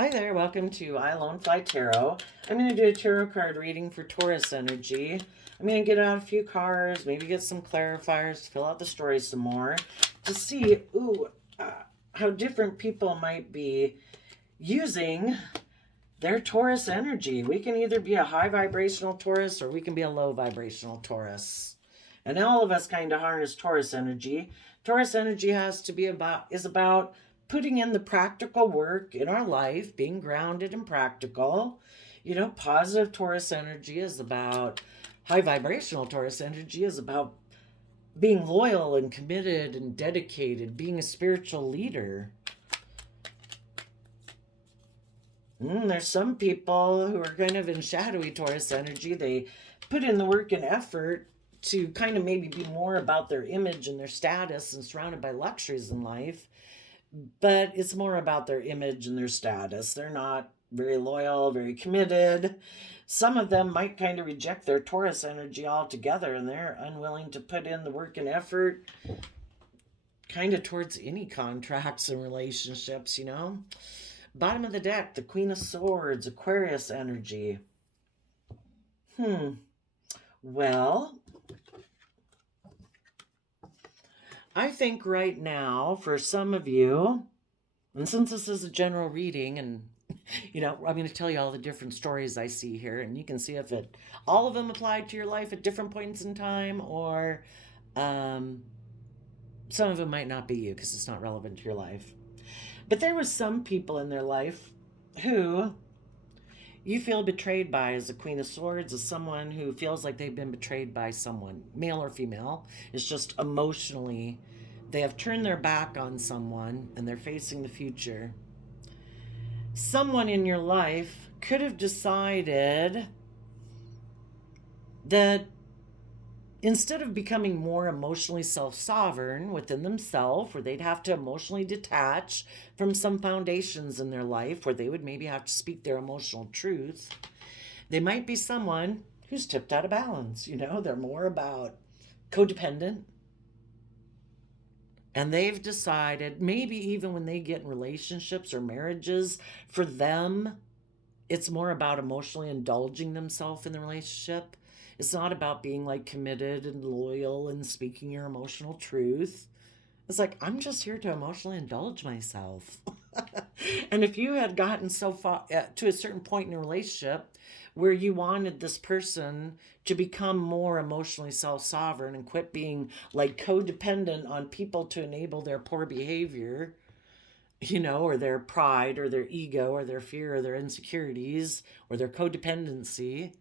Hi there, welcome to I Alone Fly Tarot. I'm going to do a tarot card reading for Taurus energy. I'm going to get out a few cards, maybe get some clarifiers, fill out the story some more to see how different people might be using their Taurus energy. We can either be a high vibrational Taurus or we can be a low vibrational Taurus. And all of us kind of harness Taurus energy. Taurus energy is about putting in the practical work in our life, being grounded and practical. You know, positive Taurus energy is about, high vibrational Taurus energy is about being loyal and committed and dedicated, being a spiritual leader. There's some people who are kind of in shadowy Taurus energy. They put in the work and effort to kind of maybe be more about their image and their status and surrounded by luxuries in life. But it's more about their image and their status. They're not very loyal, very committed. Some of them might kind of reject their Taurus energy altogether, and they're unwilling to put in the work and effort kind of towards any contracts and relationships, you know. Bottom of the deck, the Queen of Swords, Aquarius energy. Well, I think right now, for some of you, and since this is a general reading, and, you know, I'm going to tell you all the different stories I see here, and you can see if all of them apply to your life at different points in time, or some of them might not be you because it's not relevant to your life. But there was some people in their life who you feel betrayed by as a Queen of Swords, as someone who feels like they've been betrayed by someone, male or female. It's just emotionally, they have turned their back on someone and they're facing the future. Someone in your life could have decided that instead of becoming more emotionally self-sovereign within themselves, where they'd have to emotionally detach from some foundations in their life, where they would maybe have to speak their emotional truth, they might be someone who's tipped out of balance. You know, they're more about codependent. And they've decided, maybe even when they get in relationships or marriages, for them, it's more about emotionally indulging themselves in the relationship. It's not about being like committed and loyal and speaking your emotional truth. It's like, I'm just here to emotionally indulge myself. And if you had gotten so far to a certain point in a relationship where you wanted this person to become more emotionally self-sovereign and quit being like codependent on people to enable their poor behavior, you know, or their pride or their ego or their fear or their insecurities or their codependency,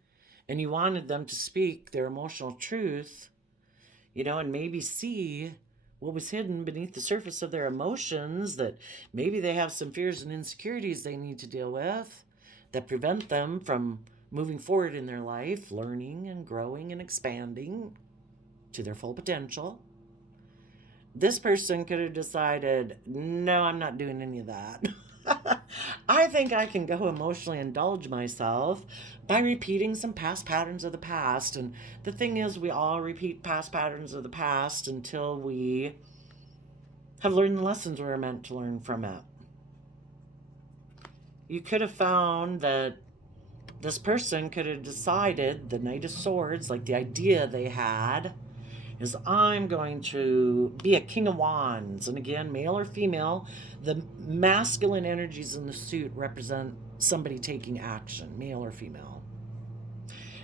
and you wanted them to speak their emotional truth, you know, and maybe see what was hidden beneath the surface of their emotions, that maybe they have some fears and insecurities they need to deal with that prevent them from moving forward in their life, learning and growing and expanding to their full potential. This person could have decided, no, I'm not doing any of that. I think I can go emotionally indulge myself by repeating some past patterns of the past. And the thing is, we all repeat past patterns of the past until we have learned the lessons we're meant to learn from it. You could have found that this person could have decided, the Knight of Swords, like the idea they had is, I'm going to be a King of Wands. And again, male or female, the masculine energies in the suit represent somebody taking action, male or female.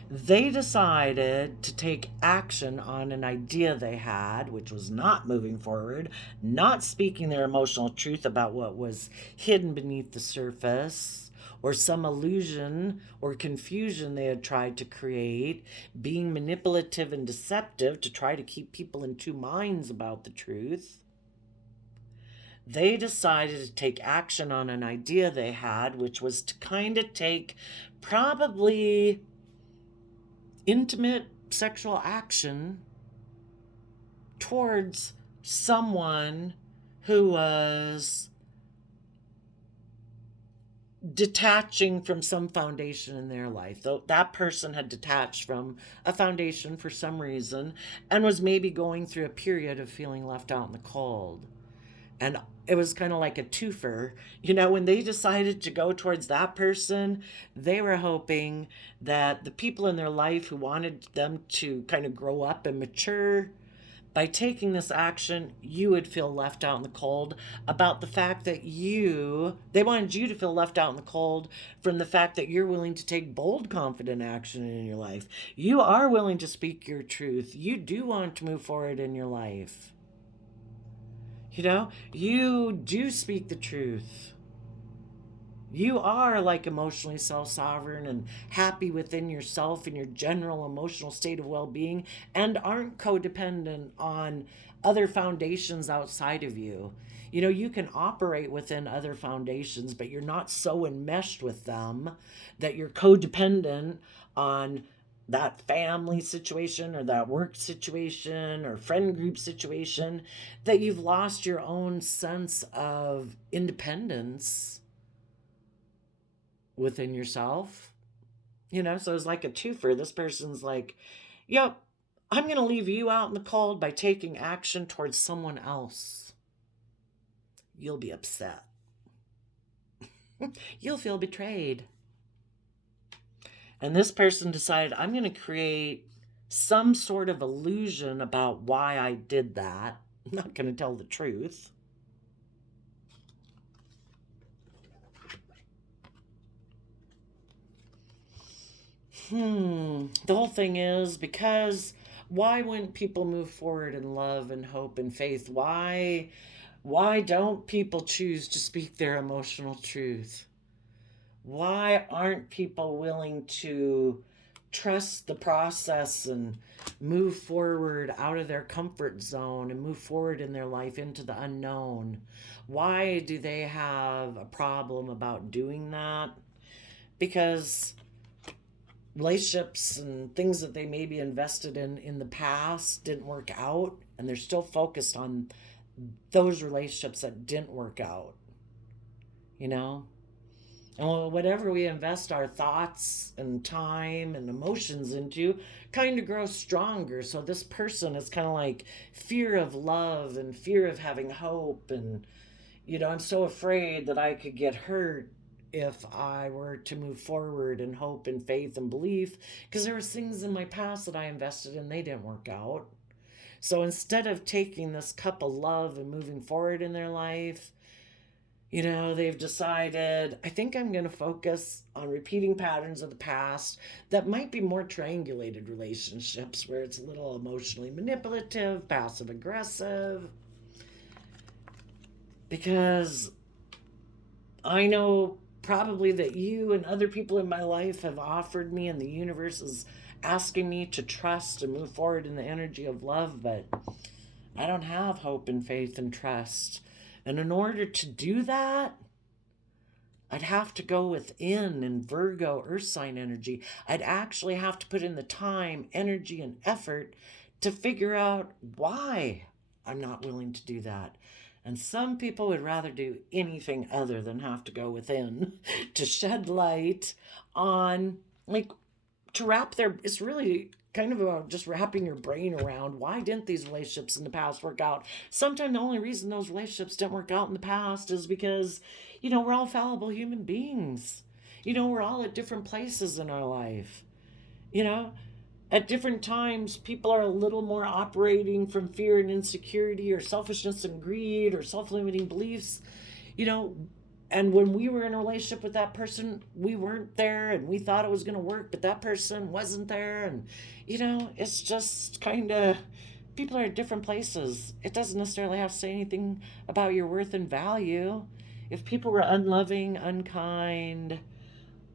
They decided to take action on an idea they had, which was not moving forward, not speaking their emotional truth about what was hidden beneath the surface, or some illusion or confusion they had tried to create, being manipulative and deceptive to try to keep people in two minds about the truth. They decided to take action on an idea they had, which was to kind of take probably intimate sexual action towards someone who was detaching from some foundation in their life. Though that person had detached from a foundation for some reason and was maybe going through a period of feeling left out in the cold. And it was kind of like a twofer. When they decided to go towards that person, they were hoping that the people in their life who wanted them to kind of grow up and mature, by taking this action, you would feel left out in the cold about the fact that they wanted you to feel left out in the cold from the fact that you're willing to take bold, confident action in your life. You are willing to speak your truth. You do want to move forward in your life. You do speak the truth. You are like emotionally self-sovereign and happy within yourself and your general emotional state of well-being, and aren't codependent on other foundations outside of you. You can operate within other foundations, but you're not so enmeshed with them that you're codependent on that family situation or that work situation or friend group situation, that you've lost your own sense of independence within yourself. So it's like a twofer. This person's like, yep, I'm going to leave you out in the cold by taking action towards someone else. You'll be upset. You'll feel betrayed. And this person decided, I'm going to create some sort of illusion about why I did that. I'm not going to tell the truth. The whole thing is, because why wouldn't people move forward in love and hope and faith? Why don't people choose to speak their emotional truth? Why aren't people willing to trust the process and move forward out of their comfort zone and move forward in their life into the unknown? Why do they have a problem about doing that? Because relationships and things that they maybe invested in the past didn't work out, and they're still focused on those relationships that didn't work out. And whatever we invest our thoughts and time and emotions into kind of grows stronger. So this person is kind of like fear of love and fear of having hope. And, I'm so afraid that I could get hurt if I were to move forward in hope and faith and belief, because there was things in my past that I invested in, they didn't work out. So instead of taking this cup of love and moving forward in their life, they've decided, I think I'm going to focus on repeating patterns of the past that might be more triangulated relationships, where it's a little emotionally manipulative, passive aggressive. Because I know probably that you and other people in my life have offered me, and the universe is asking me to trust and move forward in the energy of love, but I don't have hope and faith and trust. And in order to do that, I'd have to go within in Virgo earth sign energy. I'd actually have to put in the time, energy, and effort to figure out why I'm not willing to do that. And some people would rather do anything other than have to go within to shed light on, it's really kind of about just wrapping your brain around, why didn't these relationships in the past work out? Sometimes the only reason those relationships didn't work out in the past is because, we're all fallible human beings. We're all at different places in our life. At different times, people are a little more operating from fear and insecurity or selfishness and greed or self-limiting beliefs, and when we were in a relationship with that person, we weren't there, and we thought it was going to work, but that person wasn't there. And, it's just kind of, people are at different places. It doesn't necessarily have to say anything about your worth and value. If people were unloving, unkind,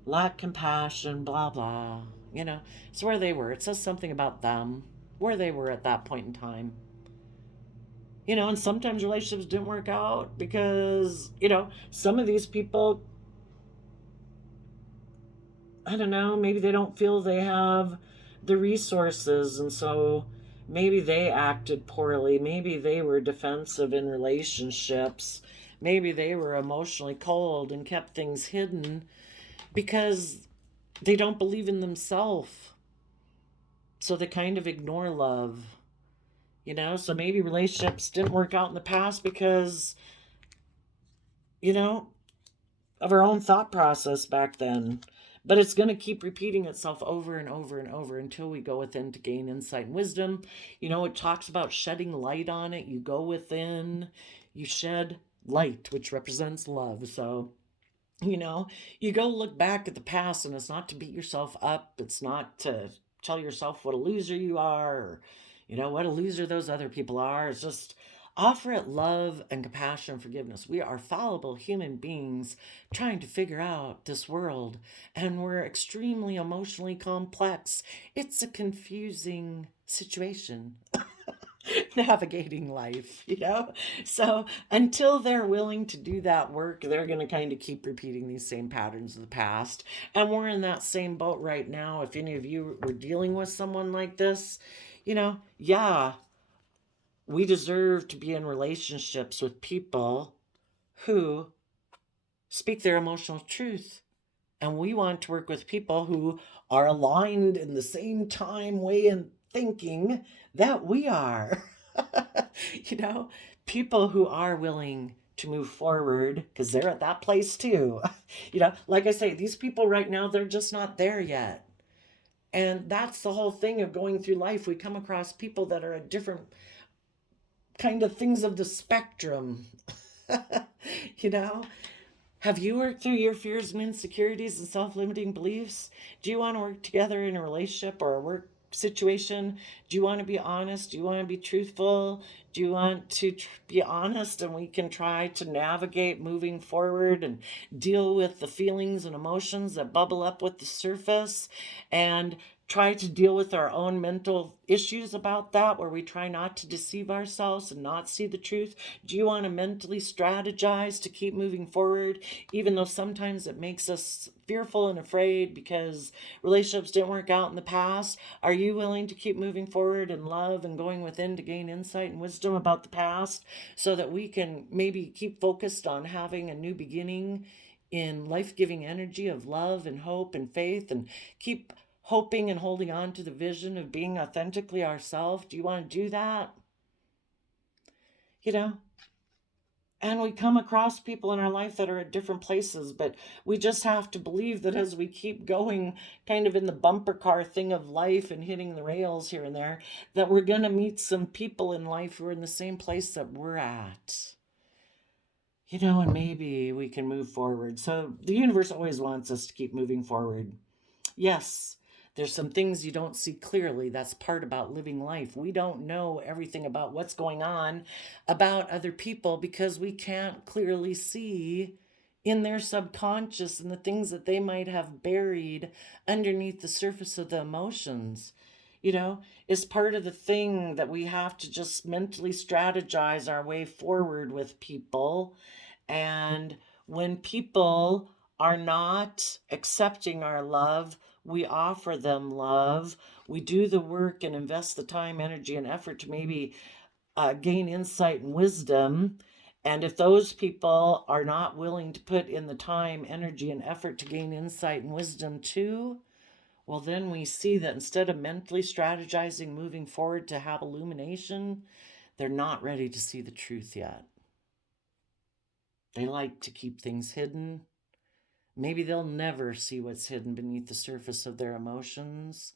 lack compassion, blah, blah, it's where they were. It says something about them, where they were at that point in time. And sometimes relationships didn't work out because, some of these people, I don't know, maybe they don't feel they have the resources, and so maybe they acted poorly. Maybe they were defensive in relationships. Maybe they were emotionally cold and kept things hidden because they don't believe in themselves. So they kind of ignore love. So maybe relationships didn't work out in the past because, you know, of our own thought process back then. But it's going to keep repeating itself over and over and over until we go within to gain insight and wisdom. It talks about shedding light on it. You go within, you shed light, which represents love. So, you go look back at the past, and it's not to beat yourself up. It's not to tell yourself what a loser you are, or, what a loser those other people are. It's just offer it love and compassion and forgiveness. We are fallible human beings trying to figure out this world, and we're extremely emotionally complex. It's a confusing situation. Navigating life. So until they're willing to do that work, they're going to kind of keep repeating these same patterns of the past. And we're in that same boat right now. If any of you were dealing with someone like this, yeah, we deserve to be in relationships with people who speak their emotional truth. And we want to work with people who are aligned in the same time, way, and thinking that we are. People who are willing to move forward, because they're at that place too. Like I say, these people right now, they're just not there yet. And that's the whole thing of going through life. We come across people that are at different kind of things of the spectrum. you know Have you worked through your fears and insecurities and self-limiting beliefs? Do you want to work together in a relationship or a work situation? Do you want to be honest? Do you want to be truthful? Do you want to be honest, and we can try to navigate moving forward and deal with the feelings and emotions that bubble up with the surface, and try to deal with our own mental issues about that, where we try not to deceive ourselves and not see the truth? Do you want to mentally strategize to keep moving forward, even though sometimes it makes us fearful and afraid because relationships didn't work out in the past? Are you willing to keep moving forward in love and going within to gain insight and wisdom about the past, so that we can maybe keep focused on having a new beginning in life-giving energy of love and hope and faith, and keep hoping and holding on to the vision of being authentically ourselves? Do you want to do that? You know, and we come across people in our life that are at different places, but we just have to believe that as we keep going kind of in the bumper car thing of life and hitting the rails here and there, that we're going to meet some people in life who are in the same place that we're at. And maybe we can move forward. So the universe always wants us to keep moving forward. Yes, there's some things you don't see clearly. That's part about living life. We don't know everything about what's going on about other people because we can't clearly see in their subconscious and the things that they might have buried underneath the surface of the emotions. Is part of the thing that we have to just mentally strategize our way forward with people. And when people are not accepting our love, we offer them love. We do the work and invest the time, energy, and effort to maybe gain insight and wisdom. And if those people are not willing to put in the time, energy, and effort to gain insight and wisdom too, well, then we see that instead of mentally strategizing, moving forward to have illumination, they're not ready to see the truth yet. They like to keep things hidden. Maybe they'll never see what's hidden beneath the surface of their emotions.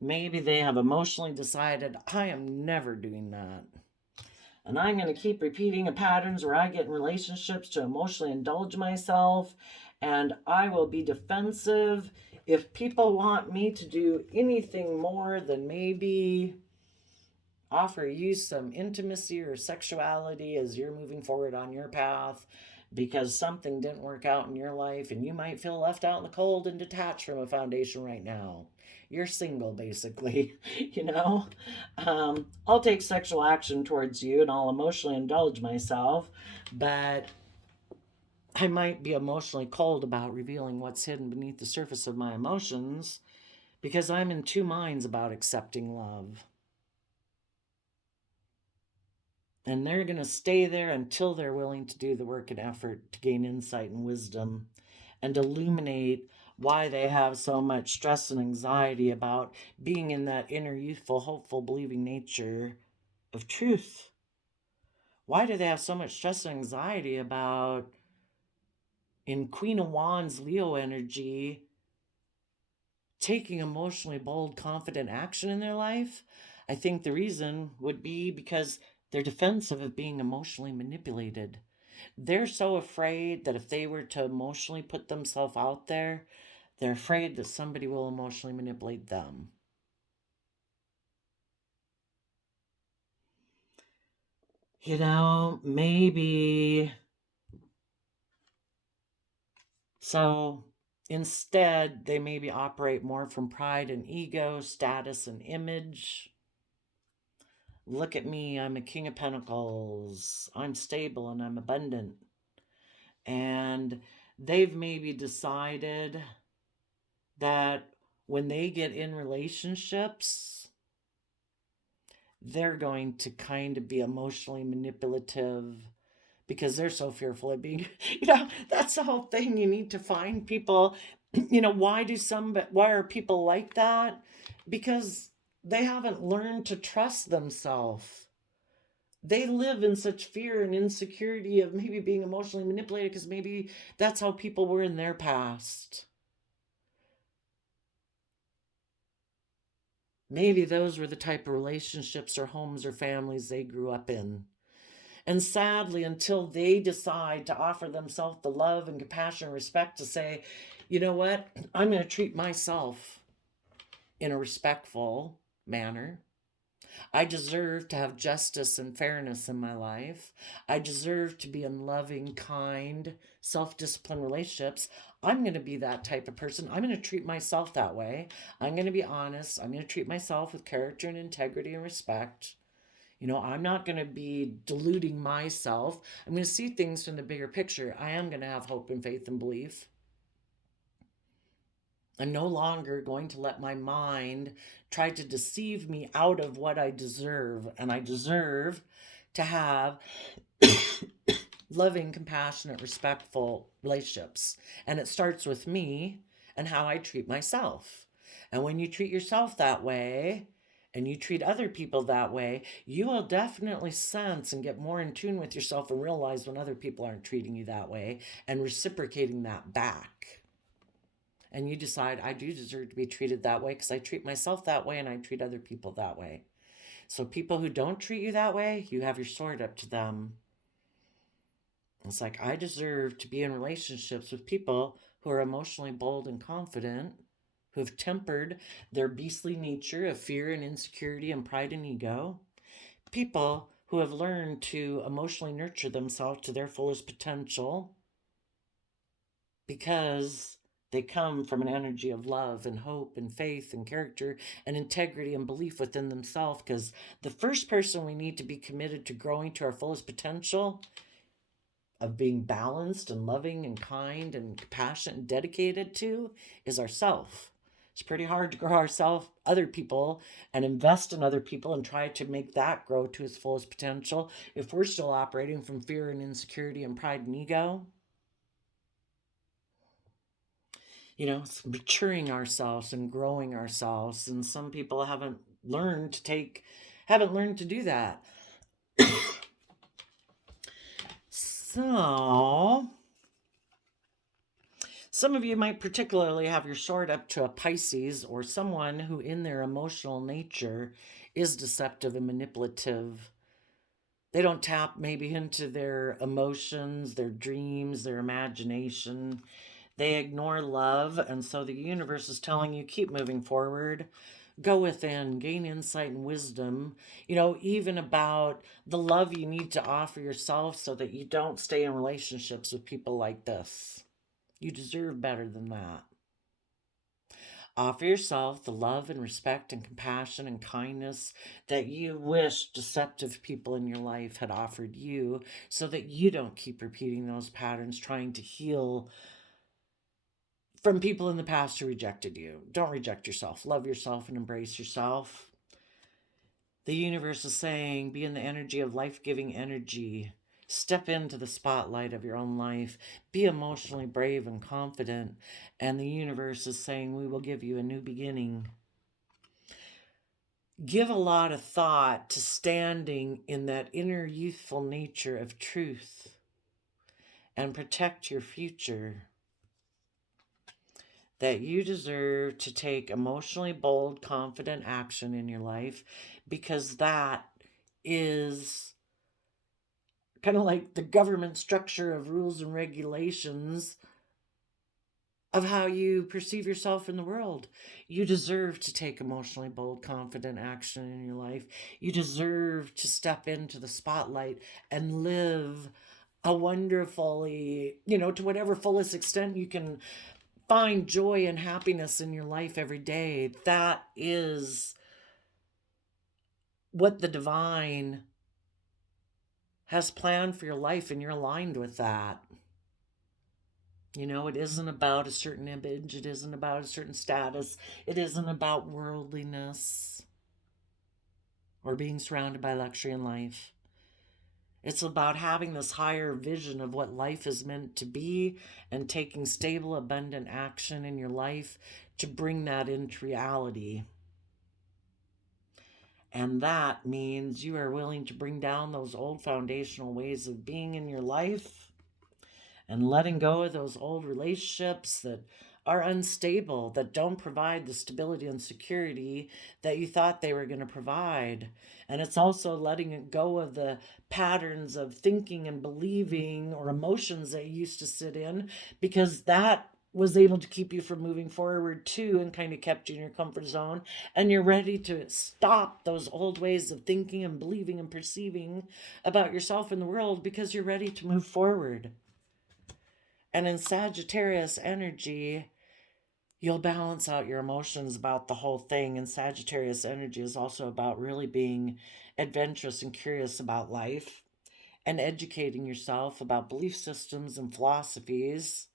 Maybe they have emotionally decided, I am never doing that. And I'm going to keep repeating the patterns where I get in relationships to emotionally indulge myself, and I will be defensive. If people want me to do anything more than maybe offer you some intimacy or sexuality as you're moving forward on your path, because something didn't work out in your life and you might feel left out in the cold and detached from a foundation right now. You're single, basically. I'll take sexual action towards you and I'll emotionally indulge myself, but I might be emotionally cold about revealing what's hidden beneath the surface of my emotions, because I'm in two minds about accepting love. And they're going to stay there until they're willing to do the work and effort to gain insight and wisdom and illuminate why they have so much stress and anxiety about being in that inner, youthful, hopeful, believing nature of truth. Why do they have so much stress and anxiety about, in Queen of Wands Leo energy, taking emotionally bold, confident action in their life? I think the reason would be because they're defensive of being emotionally manipulated. They're so afraid that if they were to emotionally put themselves out there, they're afraid that somebody will emotionally manipulate them. Maybe. So instead, they maybe operate more from pride and ego, status and image. Look at me, I'm a King of Pentacles. I'm stable and I'm abundant. And they've maybe decided that when they get in relationships, they're going to kind of be emotionally manipulative because they're so fearful of being, that's the whole thing. You need to find people, why are people like that? Because they haven't learned to trust themselves. They live in such fear and insecurity of maybe being emotionally manipulated because maybe that's how people were in their past. Maybe those were the type of relationships or homes or families they grew up in. And sadly, until they decide to offer themselves the love and compassion and respect to say, you know what, I'm going to treat myself in a respectful manner. I deserve to have justice and fairness in my life. I deserve to be in loving, kind, self-disciplined relationships. I'm going to be that type of person. I'm going to treat myself that way. I'm going to be honest. I'm going to treat myself with character and integrity and respect. I'm not going to be deluding myself. I'm going to see things from the bigger picture. I am going to have hope and faith and belief. I'm no longer going to let my mind try to deceive me out of what I deserve. And I deserve to have loving, compassionate, respectful relationships. And it starts with me and how I treat myself. And when you treat yourself that way, and you treat other people that way, you will definitely sense and get more in tune with yourself and realize when other people aren't treating you that way and reciprocating that back. And you decide, I do deserve to be treated that way because I treat myself that way and I treat other people that way. So people who don't treat you that way, you have your sword up to them. It's like, I deserve to be in relationships with people who are emotionally bold and confident, who have tempered their beastly nature of fear and insecurity and pride and ego. People who have learned to emotionally nurture themselves to their fullest potential because they come from an energy of love and hope and faith and character and integrity and belief within themselves. Because the first person we need to be committed to growing to our fullest potential of being balanced and loving and kind and compassionate and dedicated to is ourself. It's pretty hard to grow ourselves, other people, and invest in other people and try to make that grow to its fullest potential if we're still operating from fear and insecurity and pride and ego. It's maturing ourselves and growing ourselves, and some people haven't learned to do that. So some of you might particularly have your sword up to a Pisces or someone who in their emotional nature is deceptive and manipulative. They don't tap maybe into their emotions, their dreams, their imagination. They ignore love, and so the universe is telling you, keep moving forward. Go within, gain insight and wisdom, even about the love you need to offer yourself so that you don't stay in relationships with people like this. You deserve better than that. Offer yourself the love and respect and compassion and kindness that you wish deceptive people in your life had offered you so that you don't keep repeating those patterns trying to heal from people in the past who rejected you. Don't reject yourself. Love yourself and embrace yourself. The universe is saying, be in the energy of life-giving energy. Step into the spotlight of your own life. Be emotionally brave and confident. And the universe is saying, we will give you a new beginning. give a lot of thought to standing in that inner youthful nature of truth and protect your future. That you deserve to take emotionally bold, confident action in your life, because that is kind of like the government structure of rules and regulations of how you perceive yourself in the world. You deserve to take emotionally bold, confident action in your life. You deserve to step into the spotlight and live a wonderfully, to whatever fullest extent you can find joy and happiness in your life every day. That is what the divine has planned for your life, and you're aligned with that. It isn't about a certain image. It isn't about a certain status. It isn't about worldliness or being surrounded by luxury in life. It's about having this higher vision of what life is meant to be and taking stable, abundant action in your life to bring that into reality. And that means you are willing to bring down those old foundational ways of being in your life and letting go of those old relationships that are unstable, that don't provide the stability and security that you thought they were going to provide. And it's also letting go of the patterns of thinking and believing or emotions that you used to sit in, because that was able to keep you from moving forward too, and kind of kept you in your comfort zone. And you're ready to stop those old ways of thinking and believing and perceiving about yourself in the world, because you're ready to move forward. And in Sagittarius energy, you'll balance out your emotions about the whole thing. And Sagittarius energy is also about really being adventurous and curious about life and educating yourself about belief systems and philosophies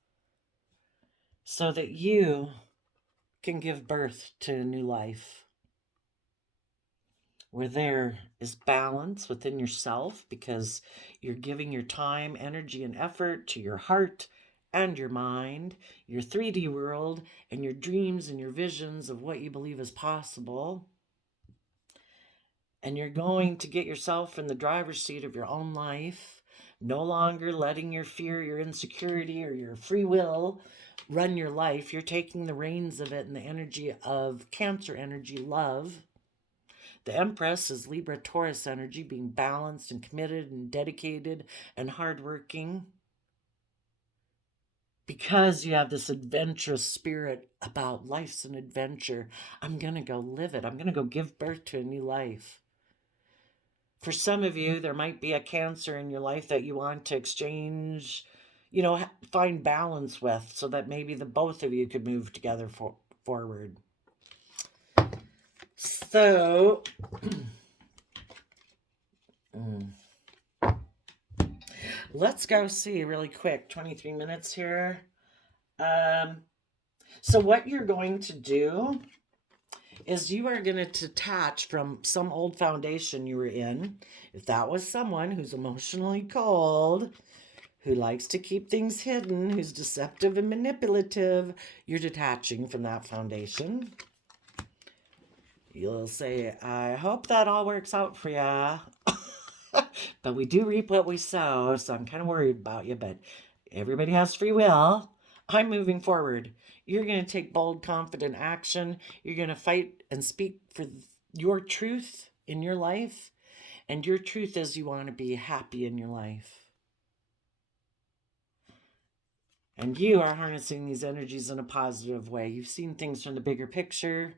so that you can give birth to a new life where there is balance within yourself, because you're giving your time, energy, and effort to your heart and your mind, your 3D world, and your dreams and your visions of what you believe is possible. And you're going to get yourself in the driver's seat of your own life, no longer letting your fear, your insecurity, or your free will run your life. You're taking the reins of it in the energy of Cancer energy, love. The Empress is Libra Taurus energy, being balanced and committed and dedicated and hardworking. Because you have this adventurous spirit about life's an adventure. I'm going to go live it. I'm going to go give birth to a new life. For some of you, there might be a Cancer in your life that you want to exchange, find balance with, so that maybe the both of you could move together forward. So, let's go see really quick, 23 minutes here. So what you're going to do is you are going to detach from some old foundation you were in. If that was someone who's emotionally cold, who likes to keep things hidden, who's deceptive and manipulative, you're detaching from that foundation. You'll say, I hope that all works out for ya. But we do reap what we sow, so I'm kind of worried about you, but everybody has free will. I'm moving forward. You're going to take bold, confident action. You're going to fight and speak for your truth in your life. And your truth is you want to be happy in your life. And you are harnessing these energies in a positive way. You've seen things from the bigger picture.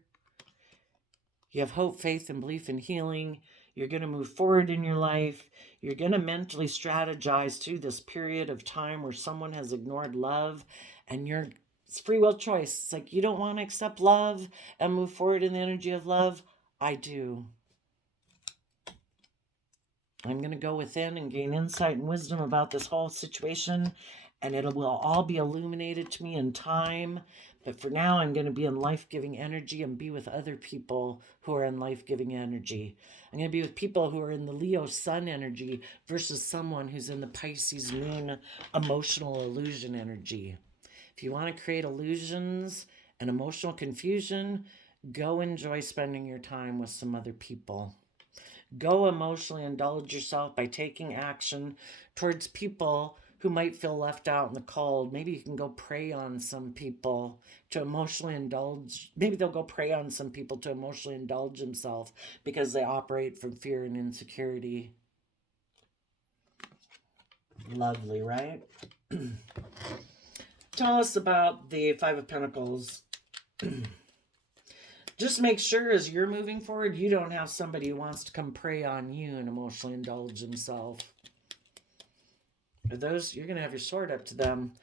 You have hope, faith, and belief in healing. You're going to move forward in your life. You're going to mentally strategize through this period of time where someone has ignored love, and it's free will choice. It's like, you don't want to accept love and move forward in the energy of love. I do. I'm going to go within and gain insight and wisdom about this whole situation, and it will all be illuminated to me in time. But for now, I'm going to be in life-giving energy and be with other people who are in life-giving energy. I'm going to be with people who are in the Leo sun energy versus someone who's in the Pisces moon emotional illusion energy. If you want to create illusions and emotional confusion, Go enjoy spending your time with some other people. Go emotionally indulge yourself by taking action towards people who might feel left out in the cold. Maybe you can go prey on some people to emotionally indulge. Maybe they'll go prey on some people to emotionally indulge themselves because they operate from fear and insecurity. Lovely, right? Tell us about the Five of Pentacles. Just make sure as you're moving forward, you don't have somebody who wants to come prey on you and emotionally indulge himself. Those, you're going to have your sword up to them.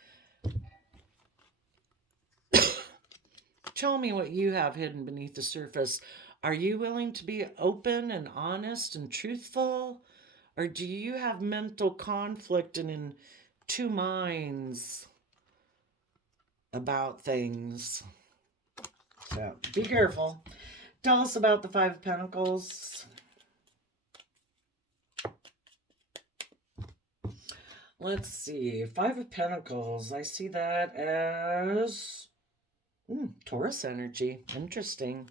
Tell me what you have hidden beneath the surface. Are you willing to be open and honest and truthful? Or do you have mental conflict and in two minds about things? So be careful. Tell us about the Five of Pentacles. Let's see. Five of Pentacles. I see that as Taurus energy. Interesting.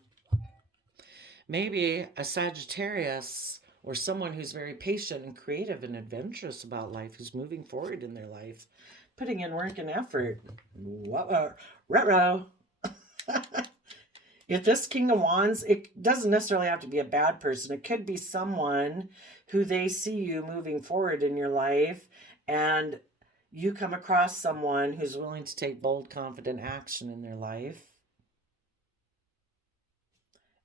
Maybe a Sagittarius or someone who's very patient and creative and adventurous about life, who's moving forward in their life, putting in work and effort. Ruh-roh. If this King of Wands, it doesn't necessarily have to be a bad person. It could be someone who they see you moving forward in your life, and you come across someone who's willing to take bold, confident action in their life.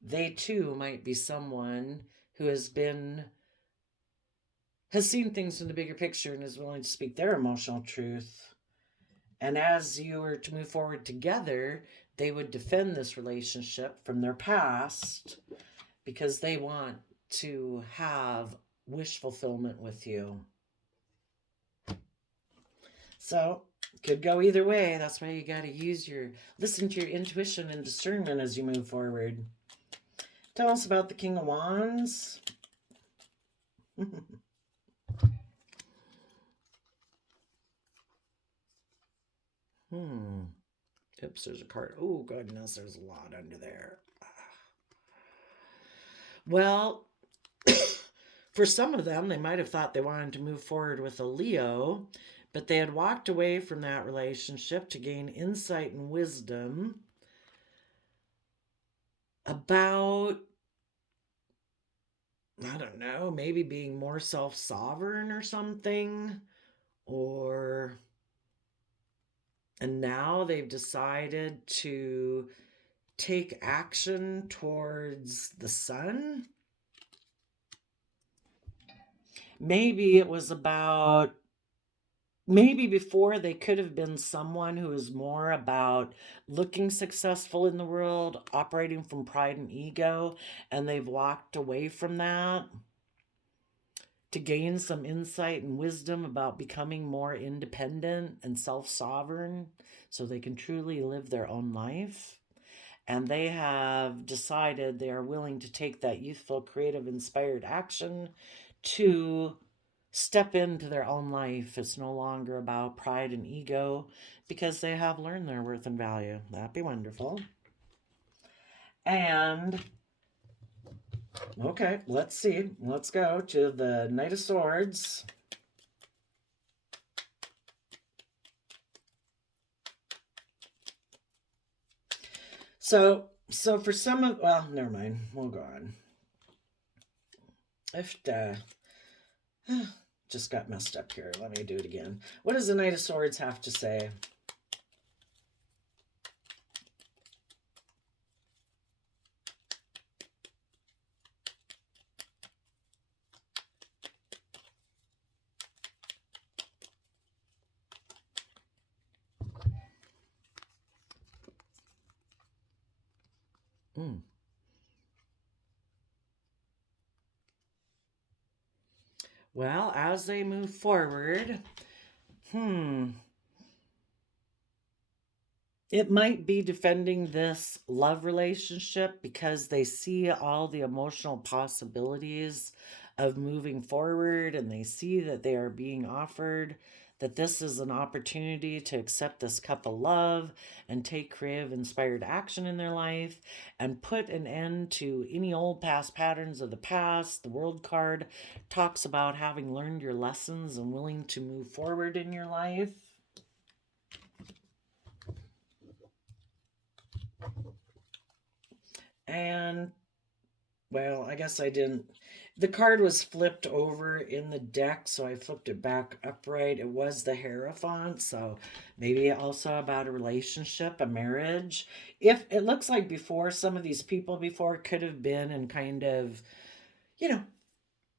They too might be someone who has seen things in the bigger picture and is willing to speak their emotional truth. And as you were to move forward together, they would defend this relationship from their past because they want to have wish fulfillment with you. So, could go either way. That's why you got to listen to your intuition and discernment as you move forward. Tell us about the King of Wands. Oops, there's a card. Oh, goodness, there's a lot under there. Well, for some of them, they might have thought they wanted to move forward with a Leo, but they had walked away from that relationship to gain insight and wisdom about, I don't know, maybe being more self-sovereign or something, and now they've decided to take action towards the sun. Maybe it was about, maybe before they could have been someone who is more about looking successful in the world, operating from pride and ego, and they've walked away from that to gain some insight and wisdom about becoming more independent and self-sovereign so they can truly live their own life. And they have decided they are willing to take that youthful, creative, inspired action to step into their own life. It's no longer about pride and ego because they have learned their worth and value. That'd be wonderful. And okay, let's see. Let's go to the Knight of Swords. So for some of, well, never mind. We'll go on. Just got messed up here. Let me do it again. What does the Knight of Swords have to say? Well, as they move forward, it might be defending this love relationship because they see all the emotional possibilities of moving forward, and they see that they are being offered that this is an opportunity to accept this cup of love and take creative, inspired action in their life and put an end to any old past patterns of the past. The World card talks about having learned your lessons and willing to move forward in your life. And, well, I guess I didn't. The card was flipped over in the deck, so I flipped it back upright. It was the Hierophant, so maybe also about a relationship, a marriage. If it looks like before, some of these people before could have been in kind of, you know,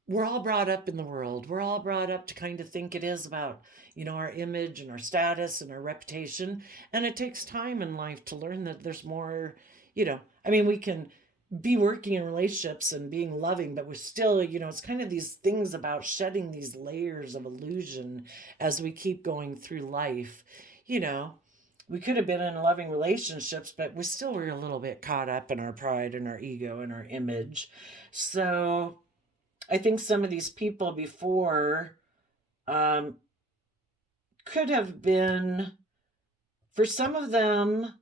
we're all brought up in the world. We're all brought up to kind of think it is about, our image and our status and our reputation. And it takes time in life to learn that there's more, we can be working in relationships and being loving, but we're still, it's kind of these things about shedding these layers of illusion as we keep going through life. We could have been in loving relationships, but we still were a little bit caught up in our pride and our ego and our image. So I think some of these people before could have been, for some of them,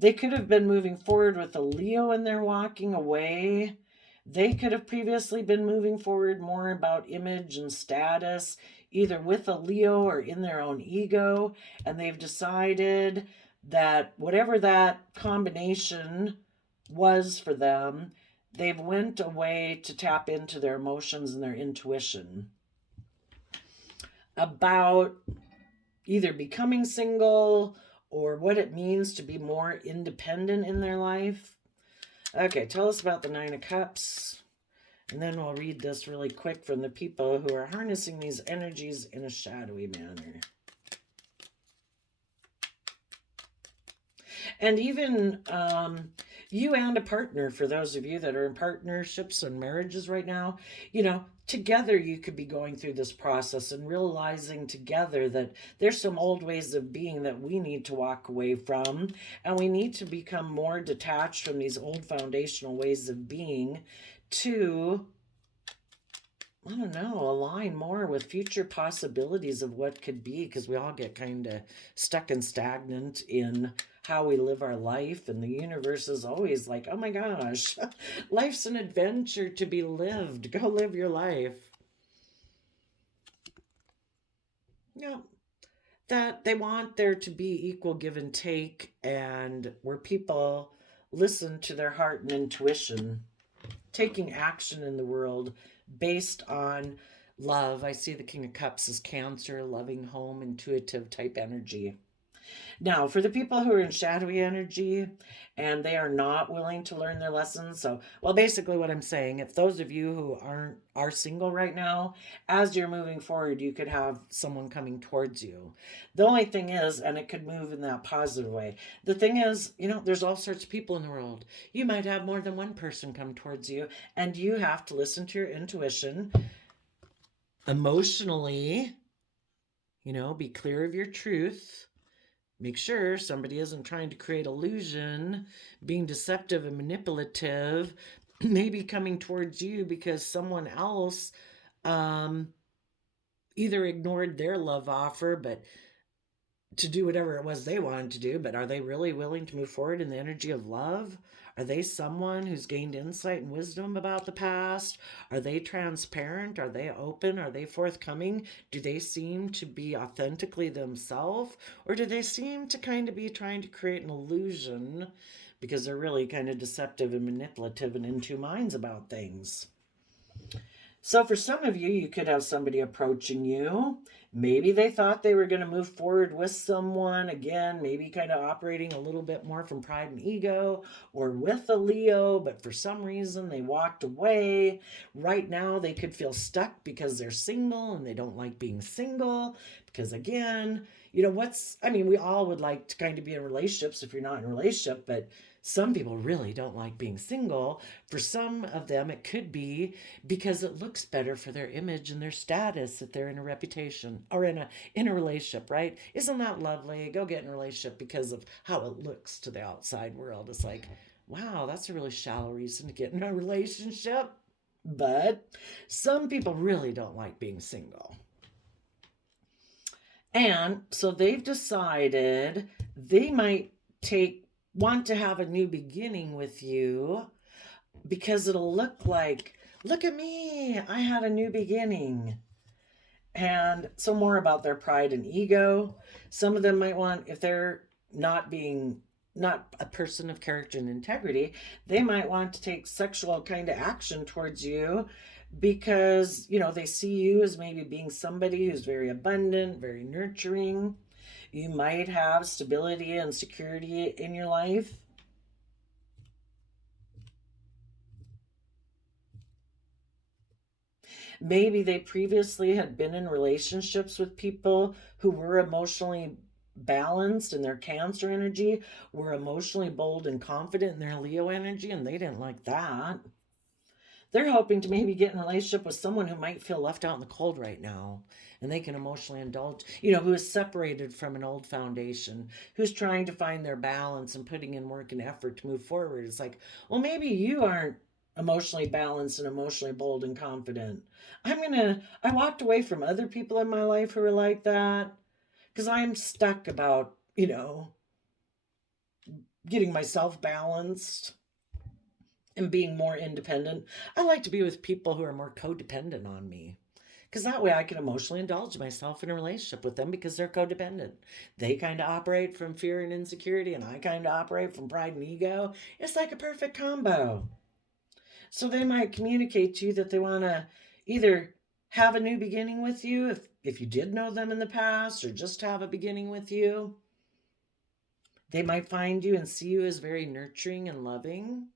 they could have been moving forward with a Leo and they're walking away. They could have previously been moving forward more about image and status, either with a Leo or in their own ego. And they've decided that whatever that combination was for them, they've went away to tap into their emotions and their intuition about either becoming single or what it means to be more independent in their life. Okay, tell us about the Nine of Cups. And then we'll read this really quick from the people who are harnessing these energies in a shadowy manner. And even you and a partner, for those of you that are in partnerships and marriages right now, together you could be going through this process and realizing together that there's some old ways of being that we need to walk away from, and we need to become more detached from these old foundational ways of being to, I don't know, align more with future possibilities of what could be, because we all get kind of stuck and stagnant in how we live our life, and the universe is always like, oh my gosh, life's an adventure to be lived. Go live your life. That they want there to be equal give and take, and where people listen to their heart and intuition, taking action in the world based on love. I see the King of Cups as Cancer, loving home, intuitive type energy. Now, for the people who are in shadowy energy and they are not willing to learn their lessons, basically what I'm saying, if those of you who are single right now, as you're moving forward, you could have someone coming towards you. The only thing is, and it could move in that positive way, the thing is, there's all sorts of people in the world. You might have more than one person come towards you, and you have to listen to your intuition emotionally, be clear of your truth. Make sure somebody isn't trying to create illusion, being deceptive and manipulative, maybe coming towards you because someone else either ignored their love offer, but to do whatever it was they wanted to do. But are they really willing to move forward in the energy of love? Are they someone who's gained insight and wisdom about the past? Are they transparent? Are they open? Are they forthcoming? Do they seem to be authentically themselves? Or do they seem to kind of be trying to create an illusion because they're really kind of deceptive and manipulative and in two minds about things? So for some of you, you could have somebody approaching you. Maybe they thought they were going to move forward with someone, again, maybe kind of operating a little bit more from pride and ego, or with a Leo, but for some reason they walked away. Right now they could feel stuck because they're single and they don't like being single. Because again, we all would like to kind of be in relationships if you're not in a relationship, but some people really don't like being single. For some of them, it could be because it looks better for their image and their status if they're in a reputation or in a relationship, right? Isn't that lovely? Go get in a relationship because of how it looks to the outside world. It's like, wow, that's a really shallow reason to get in a relationship. But some people really don't like being single. And so they've decided they might want to have a new beginning with you because it'll look like, look at me, I had a new beginning. And so more about their pride and ego. Some of them might want, if they're not a person of character and integrity, they might want to take sexual kind of action towards you because, they see you as maybe being somebody who's very abundant, very nurturing. You might have stability and security in your life. Maybe they previously had been in relationships with people who were emotionally balanced in their Cancer energy, were emotionally bold and confident in their Leo energy, and they didn't like that. They're hoping to maybe get in a relationship with someone who might feel left out in the cold right now, and they can emotionally indulge, who is separated from an old foundation, who's trying to find their balance and putting in work and effort to move forward. It's like, well, maybe you aren't emotionally balanced and emotionally bold and confident. I walked away from other people in my life who are like that because I'm stuck about, getting myself balanced and being more independent. I like to be with people who are more codependent on me because that way I can emotionally indulge myself in a relationship with them because they're codependent. They kind of operate from fear and insecurity, and I kind of operate from pride and ego. It's like a perfect combo. So they might communicate to you that they want to either have a new beginning with you if you did know them in the past, or just have a beginning with you. They might find you and see you as very nurturing and loving.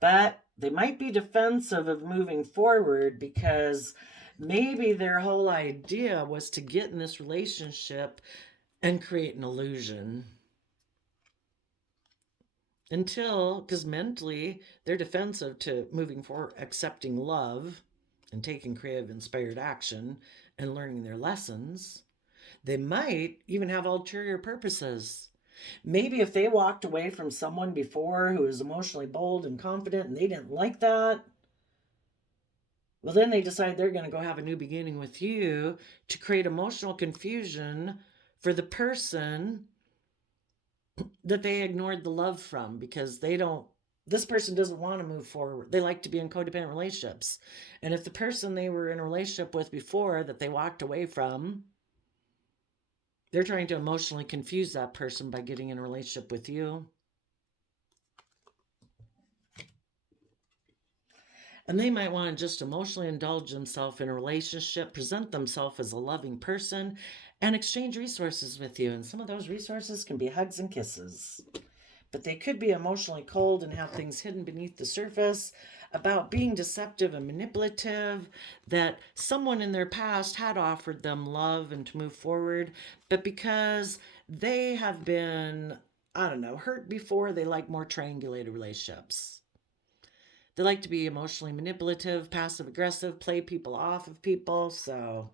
But they might be defensive of moving forward because maybe their whole idea was to get in this relationship and create an illusion. Because mentally they're defensive to moving forward, accepting love and taking creative, inspired action and learning their lessons. They might even have ulterior purposes. Maybe if they walked away from someone before who was emotionally bold and confident and they didn't like that, well, then they decide they're going to go have a new beginning with you to create emotional confusion for the person that they ignored the love from because this person doesn't want to move forward. They like to be in codependent relationships. And if the person they were in a relationship with before that they walked away from, they're trying to emotionally confuse that person by getting in a relationship with you. And they might want to just emotionally indulge themselves in a relationship, present themselves as a loving person, and exchange resources with you. And some of those resources can be hugs and kisses. But they could be emotionally cold and have things hidden beneath the surface about being deceptive and manipulative, that someone in their past had offered them love and to move forward, but because they have been, hurt before, they like more triangulated relationships. They like to be emotionally manipulative, passive aggressive, play people off of people. So,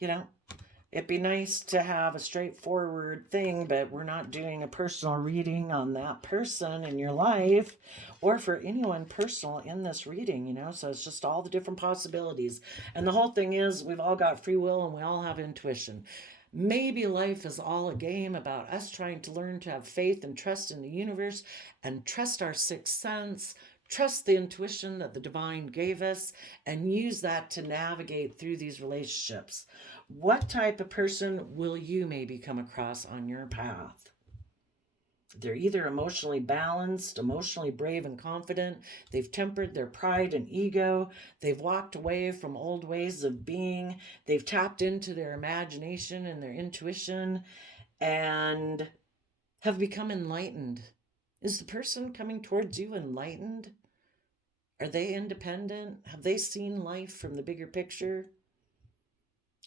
it'd be nice to have a straightforward thing, but we're not doing a personal reading on that person in your life or for anyone personal in this reading, so it's just all the different possibilities. And the whole thing is we've all got free will and we all have intuition. Maybe life is all a game about us trying to learn to have faith and trust in the universe and trust our sixth sense, trust the intuition that the divine gave us, and use that to navigate through these relationships. What type of person will you maybe come across on your path? They're either emotionally balanced, emotionally brave and confident. They've tempered their pride and ego. They've walked away from old ways of being. They've tapped into their imagination and their intuition and have become enlightened. Is the person coming towards you enlightened? Are they independent? Have they seen life from the bigger picture?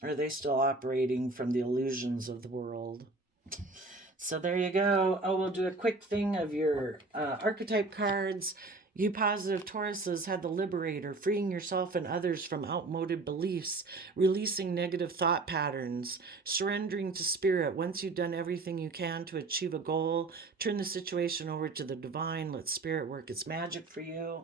Or are they still operating from the illusions of the world? So there you go. Oh, we'll do a quick thing of your archetype cards. You positive Tauruses had the Liberator, freeing yourself and others from outmoded beliefs, releasing negative thought patterns, surrendering to spirit. Once you've done everything you can to achieve a goal, turn the situation over to the divine. Let spirit work its magic for you.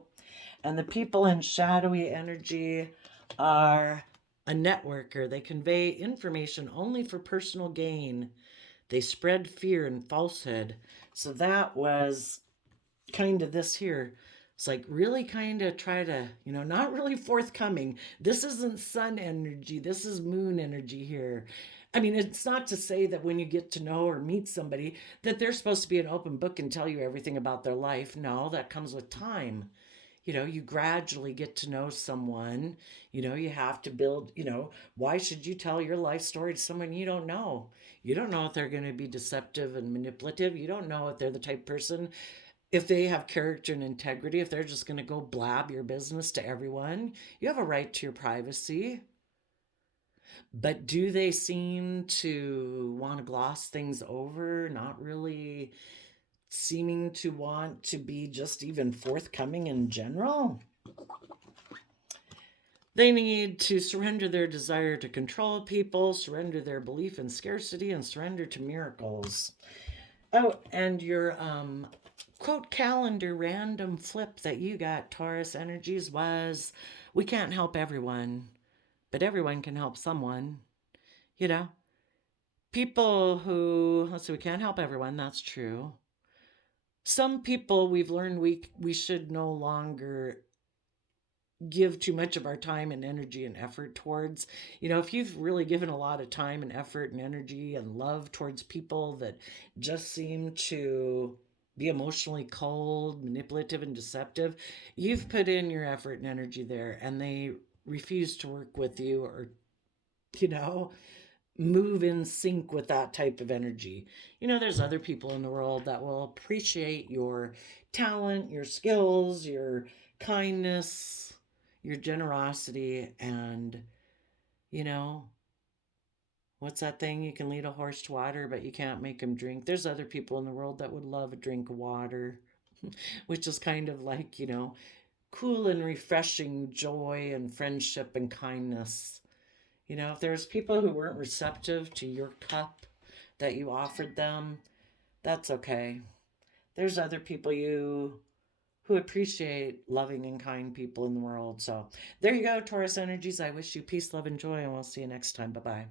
And the people in shadowy energy are a networker. They convey information only for personal gain. They spread fear and falsehood. So that was kind of this here. It's like really kind of try to, not really forthcoming. This isn't sun energy. This is moon energy here. I mean, it's not to say that when you get to know or meet somebody that they're supposed to be an open book and tell you everything about their life. No, that comes with time. You gradually get to know someone. You have to build, why should you tell your life story to someone you don't know? You don't know if they're going to be deceptive and manipulative. You don't know if they're the type person, if they have character and integrity, if they're just going to go blab your business to everyone. You have a right to your privacy. But do they seem to want to gloss things over? Not really seeming to want to be just even forthcoming in general. They need to surrender their desire to control people, surrender their belief in scarcity, and surrender to miracles. Oh, and your quote calendar random flip that you got, Taurus energies, was we can't help everyone, but everyone can help someone. You know, people who, let's see, we can't help everyone, that's true. Some people we've learned we should no longer give too much of our time and energy and effort towards. If you've really given a lot of time and effort and energy and love towards people that just seem to be emotionally cold, manipulative, and deceptive, you've put in your effort and energy there, and they refuse to work with you or, you know, move in sync with that type of energy. There's other people in the world that will appreciate your talent, your skills, your kindness, your generosity, and, you know, what's that thing? You can lead a horse to water, but you can't make him drink. There's other people in the world that would love a drink of water, which is kind of like, cool and refreshing joy and friendship and kindness. If there's people who weren't receptive to your cup that you offered them, that's okay. There's other people who appreciate loving and kind people in the world. So there you go, Taurus energies. I wish you peace, love, and joy, and we'll see you next time. Bye bye.